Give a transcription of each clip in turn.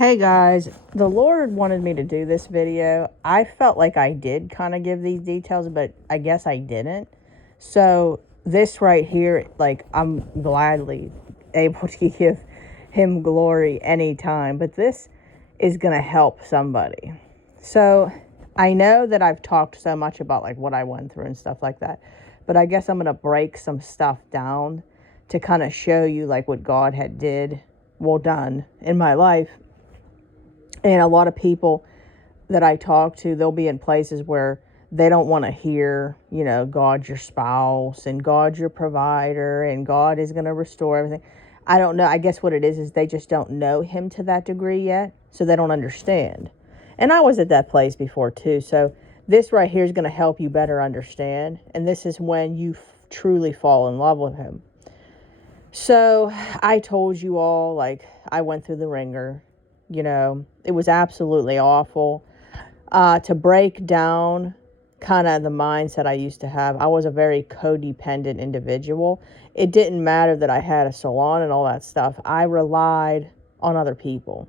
Hey guys, the Lord wanted me to do this video. I felt like I did kind of give these details, but I guess I didn't. So this right here, like, I'm gladly able to give him glory anytime, but this is going to help somebody. So I know that I've talked so much about like what I went through and stuff like that, but I guess I'm going to break some stuff down to kind of show you like what God had done in my life. And a lot of people that I talk to, they'll be in places where they don't want to hear, God's your spouse and God's your provider and God is going to restore everything. I don't know. I guess what it is they just don't know him to that degree yet. So they don't understand. And I was at that place before too. So this right here is going to help you better understand. And this is when you truly fall in love with him. So I told you all, like, I went through the ringer. It was absolutely awful. To break down kind of the mindset I used to have, I was a very codependent individual. It didn't matter that I had a salon and all that stuff. I relied on other people.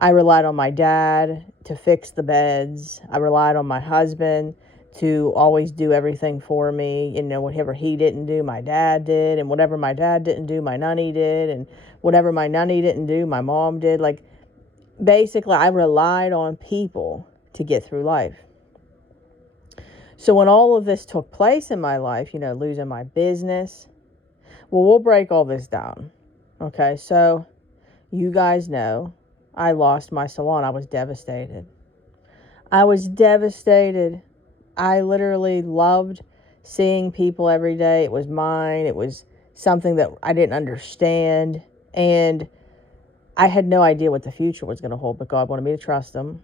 I relied on my dad to fix the beds. I relied on my husband to always do everything for me. Whatever he didn't do, my dad did. And whatever my dad didn't do, my nunny did. And whatever my nunny didn't do, my mom did. Like, basically, I relied on people to get through life. So when all of this took place in my life, losing my business, well, we'll break all this down. Okay, so you guys know I lost my salon. I was devastated. I literally loved seeing people every day. It was mine. It was something that I didn't understand. And I had no idea what the future was going to hold, but God wanted me to trust him.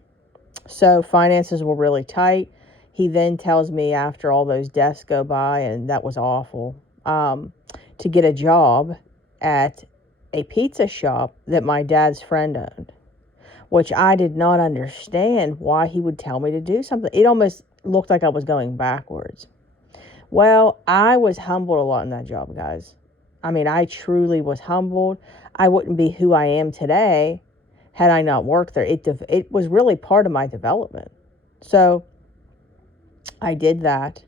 So finances were really tight. He then tells me after all those deaths go by, and that was awful, to get a job at a pizza shop that my dad's friend owned, which I did not understand why he would tell me to do something. It almost looked like I was going backwards. Well, I was humbled a lot in that job, guys. I mean, I truly was humbled. I wouldn't be who I am today had I not worked there. It was really part of my development. So I did that.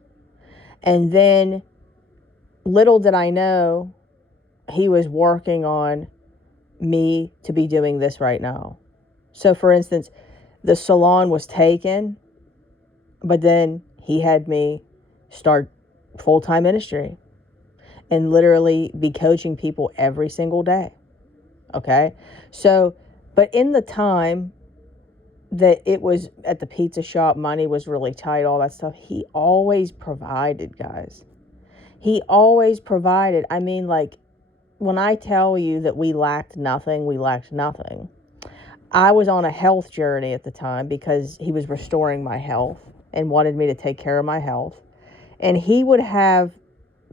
And then little did I know, he was working on me to be doing this right now. So for instance, the salon was taken, but then he had me start full-time ministry and literally be coaching people every single day. Okay. So, but in the time that it was at the pizza shop, money was really tight, all that stuff, he always provided, guys. He always provided. I mean, like, when I tell you that we lacked nothing. I was on a health journey at the time because he was restoring my health and wanted me to take care of my health. And he would have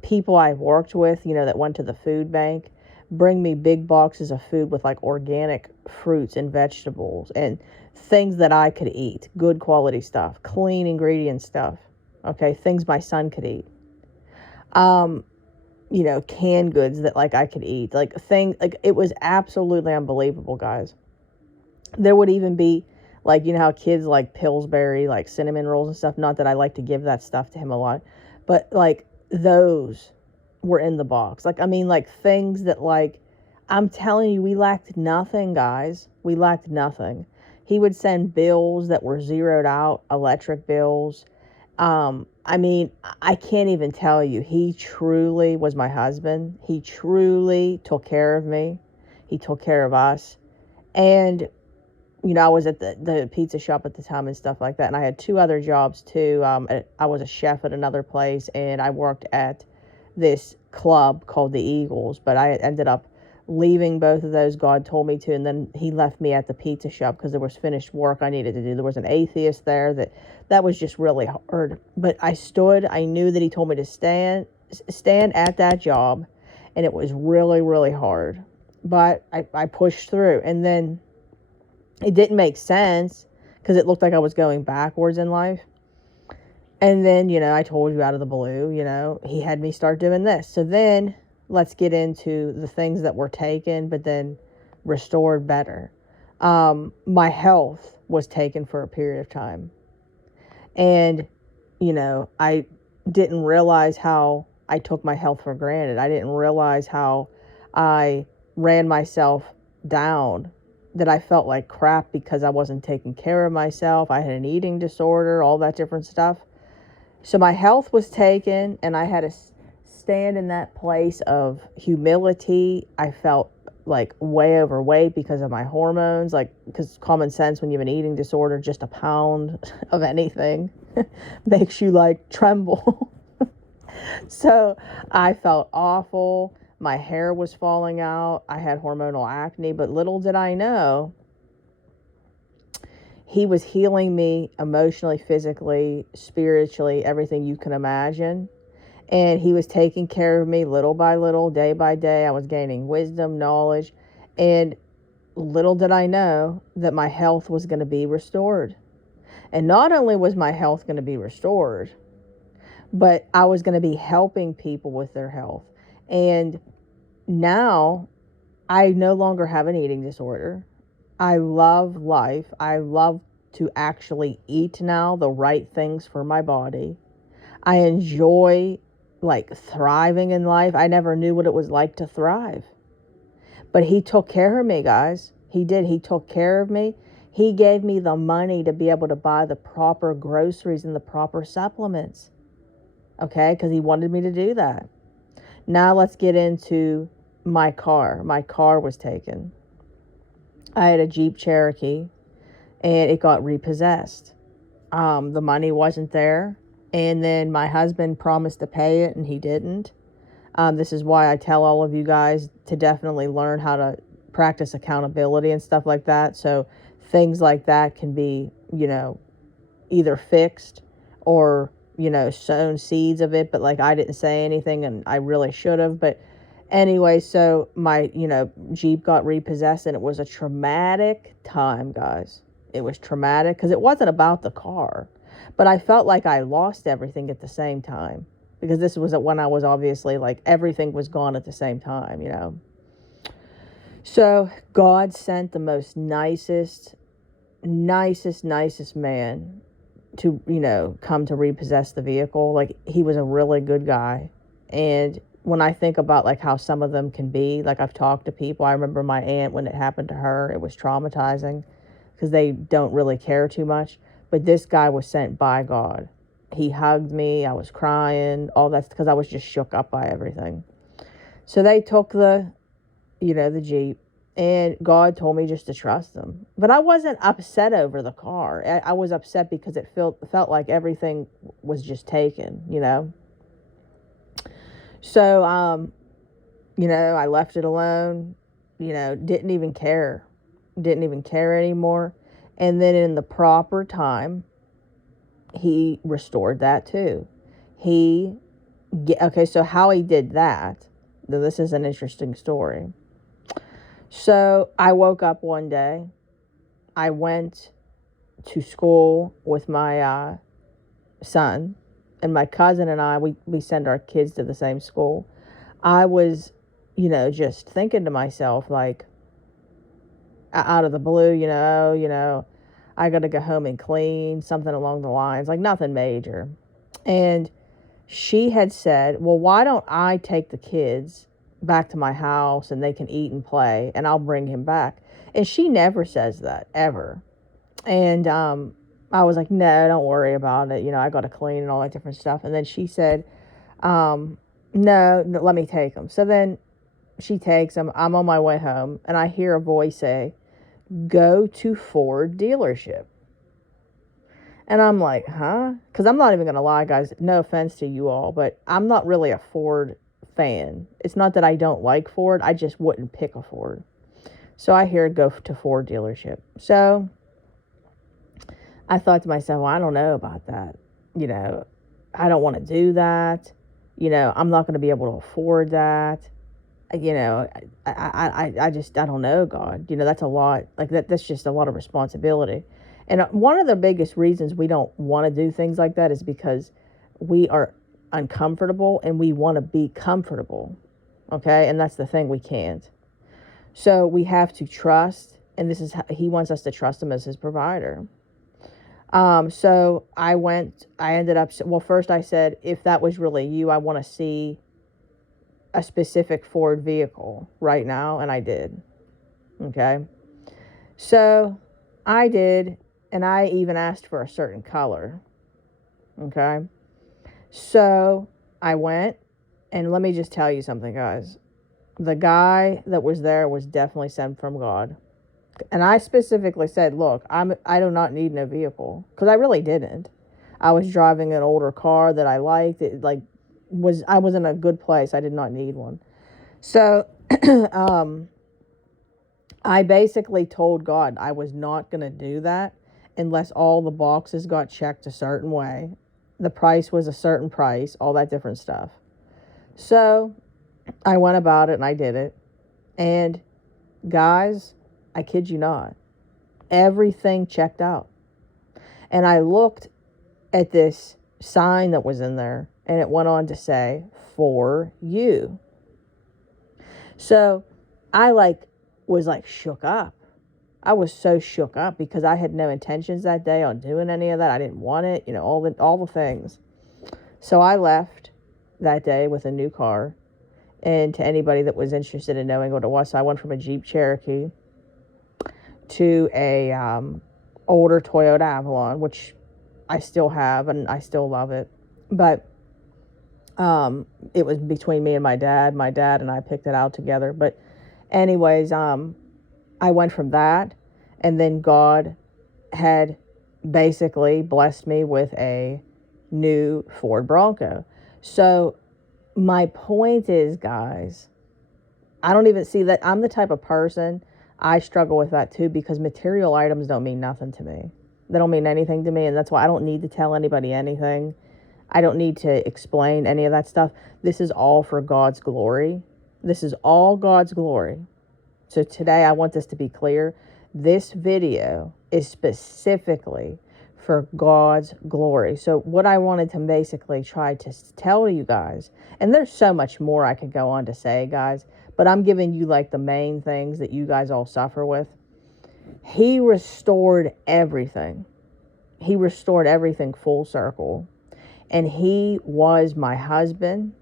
people I worked with, that went to the food bank, bring me big boxes of food with like organic fruits and vegetables and things that I could eat, good quality stuff, clean ingredient stuff. Okay, things my son could eat. Canned goods that like I could eat, it was absolutely unbelievable, guys. There would even be like, how kids like Pillsbury, like cinnamon rolls and stuff. Not that I like to give that stuff to him a lot, but like those were in the box. Like, I mean, like things that like, I'm telling you, we lacked nothing, guys. We lacked nothing. He would send bills that were zeroed out, electric bills. I mean, I can't even tell you. He truly was my husband. He truly took care of me. He took care of us. And, I was at the pizza shop at the time and stuff like that. And I had two other jobs too. I was a chef at another place, and I worked at this club called the Eagles. But I ended up leaving both of those. God told me to. And then he left me at the pizza shop because there was finished work I needed to do. There was an atheist there that was just really hard. But I knew that he told me to stand at that job. And it was really, really hard. But I pushed through. And then it didn't make sense because it looked like I was going backwards in life. And then, I told you out of the blue, he had me start doing this. So then let's get into the things that were taken, but then restored better. my health was taken for a period of time. And, I didn't realize how I took my health for granted. I didn't realize how I ran myself down, that I felt like crap because I wasn't taking care of myself. I had an eating disorder, all that different stuff. So my health was taken, and I had to stand in that place of humility. I felt like way overweight because of my hormones, like, because common sense, when you have an eating disorder, just a pound of anything makes you like tremble. So I felt awful. My hair was falling out. I had hormonal acne, but little did I know, he was healing me emotionally, physically, spiritually, everything you can imagine. And he was taking care of me little by little, day by day. I was gaining wisdom, knowledge, and little did I know that my health was going to be restored. And not only was my health going to be restored, but I was going to be helping people with their health. And now I no longer have an eating disorder. I love life. I love to actually eat now the right things for my body. I enjoy like thriving in life. I never knew what it was like to thrive. But he took care of me, guys. He did. He took care of me. He gave me the money to be able to buy the proper groceries and the proper supplements. Okay? Because he wanted me to do that. Now let's get into my car. My car was taken. I had a Jeep Cherokee, and it got repossessed. The money wasn't there. And then my husband promised to pay it, and he didn't. This is why I tell all of you guys to definitely learn how to practice accountability and stuff like that. So things like that can be, either fixed or, sown seeds of it. But like, I didn't say anything, and I really should have. But anyway, so my, Jeep got repossessed, and it was a traumatic time, guys. It was traumatic because it wasn't about the car. But I felt like I lost everything at the same time, because this was when I was obviously like everything was gone at the same time, So God sent the most nicest man to, come to repossess the vehicle. Like, he was a really good guy. And when I think about like how some of them can be, like, I've talked to people. I remember my aunt, when it happened to her, it was traumatizing because they don't really care too much. But this guy was sent by God. He hugged me. I was crying. All that's because I was just shook up by everything. So they took the Jeep, and God told me just to trust them. But I wasn't upset over the car. I was upset because it felt like everything was just taken, So, I left it alone, didn't even care anymore. And then in the proper time, he restored that too. Okay, so how he did that, this is an interesting story. So I woke up one day. I went to school with my son, and my cousin and I, we send our kids to the same school. I was, just thinking to myself, like, out of the blue, I got to go home and clean, something along the lines, like nothing major. And she had said, well, why don't I take the kids back to my house and they can eat and play, and I'll bring him back. And she never says that, ever. And I was like, no, don't worry about it. I got to clean and all that different stuff. And then she said, no, let me take them. So then she takes them. I'm on my way home, and I hear a voice say, go to Ford dealership. And I'm like, huh? Because I'm not even going to lie, guys. No offense to you all, but I'm not really a Ford fan. It's not that I don't like Ford. I just wouldn't pick a Ford. So I hear go to Ford dealership. So I thought to myself, well, I don't know about that. I don't want to do that. I'm not going to be able to afford that. I don't know, God. That's a lot. Like, that's just a lot of responsibility. And one of the biggest reasons we don't want to do things like that is because we are uncomfortable and we want to be comfortable. Okay? And that's the thing, we can't. So we have to trust And this is how he wants us to trust him as his provider. So I ended up, well, first I said, if that was really you, I want to see a specific Ford vehicle right now. And I did. Okay. So I did. And I even asked for a certain color. Okay. So I went, and let me just tell you something, guys. The guy that was there was definitely sent from God. And I specifically said, look, I do not need no vehicle, because I really didn't. I was driving an older car that I liked. I was in a good place. I did not need one. So I basically told God I was not going to do that unless all the boxes got checked a certain way. The price was a certain price, all that different stuff. So I went about it and I did it. And guys, I kid you not, everything checked out. And I looked at this sign that was in there, and it went on to say, for you. So I was shook up. I was so shook up because I had no intentions that day on doing any of that. I didn't want it, all the things. So I left that day with a new car. And to anybody that was interested in knowing what it was, so I went from a Jeep Cherokee to a older Toyota Avalon, which I still have and I still love it. But it was between me and my dad. My dad and I picked it out together. But anyways, I went from that, and then God had basically blessed me with a new Ford Bronco. So my point is, guys, I don't even see that. I'm the type of person, I struggle with that too, because material items don't mean nothing to me. They don't mean anything to me, and that's why I don't need to tell anybody anything. I don't need to explain any of that stuff. This is all for God's glory. This is all God's glory. So today I want this to be clear. This video is specifically for God's glory. So what I wanted to basically try to tell you guys, and there's so much more I could go on to say, guys, but I'm giving you the main things that you guys all suffer with. He restored everything. He restored everything full circle. And he was my husband.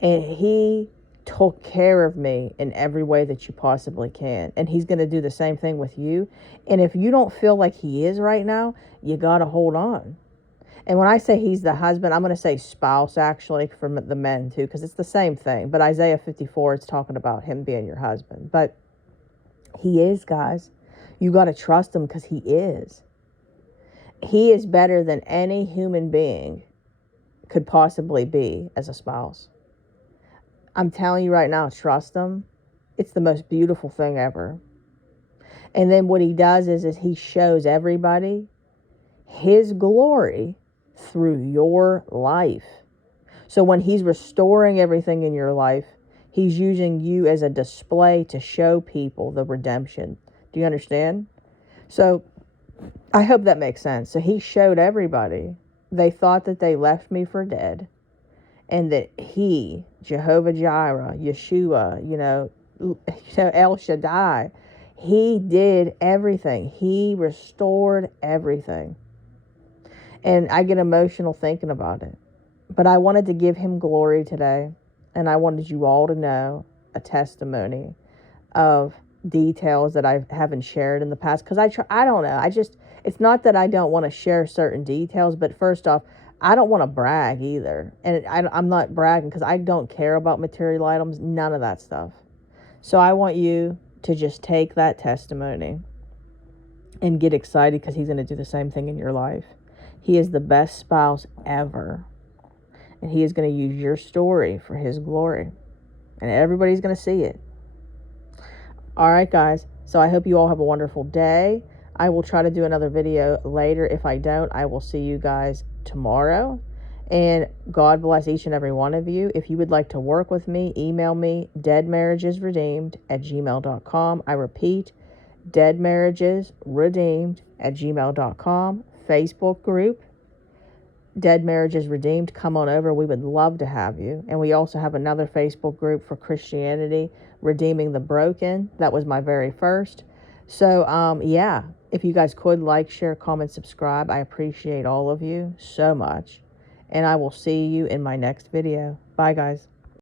And he took care of me in every way that you possibly can. And he's going to do the same thing with you. And if you don't feel like he is right now, you got to hold on. And when I say he's the husband, I'm going to say spouse, actually, for the men too, because it's the same thing. But Isaiah 54, it's talking about him being your husband. But he is, guys. You got to trust him, because he is. He is better than any human being could possibly be as a spouse. I'm telling you right now, trust him. It's the most beautiful thing ever. And then what he does is he shows everybody his glory through your life. So when he's restoring everything in your life, he's using you as a display to show people the redemption. Do you understand? So I hope that makes sense. So he showed everybody. They thought that they left me for dead. And that he, Jehovah Jireh, Yeshua, El Shaddai, he did everything. He restored everything. And I get emotional thinking about it. But I wanted to give him glory today. And I wanted you all to know a testimony of details that I haven't shared in the past. Because I don't know. It's not that I don't want to share certain details. But first off, I don't want to brag either. And I'm not bragging because I don't care about material items. None of that stuff. So I want you to just take that testimony and get excited, because he's going to do the same thing in your life. He is the best spouse ever. And he is going to use your story for his glory. And everybody's going to see it. All right, guys. So I hope you all have a wonderful day. I will try to do another video later. If I don't, I will see you guys tomorrow. And God bless each and every one of you. If you would like to work with me, email me, deadmarriagesredeemed@gmail.com. I repeat, deadmarriagesredeemed@gmail.com. Facebook group, Dead Marriages Redeemed. Come on over. We would love to have you. And we also have another Facebook group for Christianity, Redeeming the Broken. That was my very first. So, yeah, if you guys could like, share, comment, subscribe, I appreciate all of you so much. And I will see you in my next video. Bye, guys.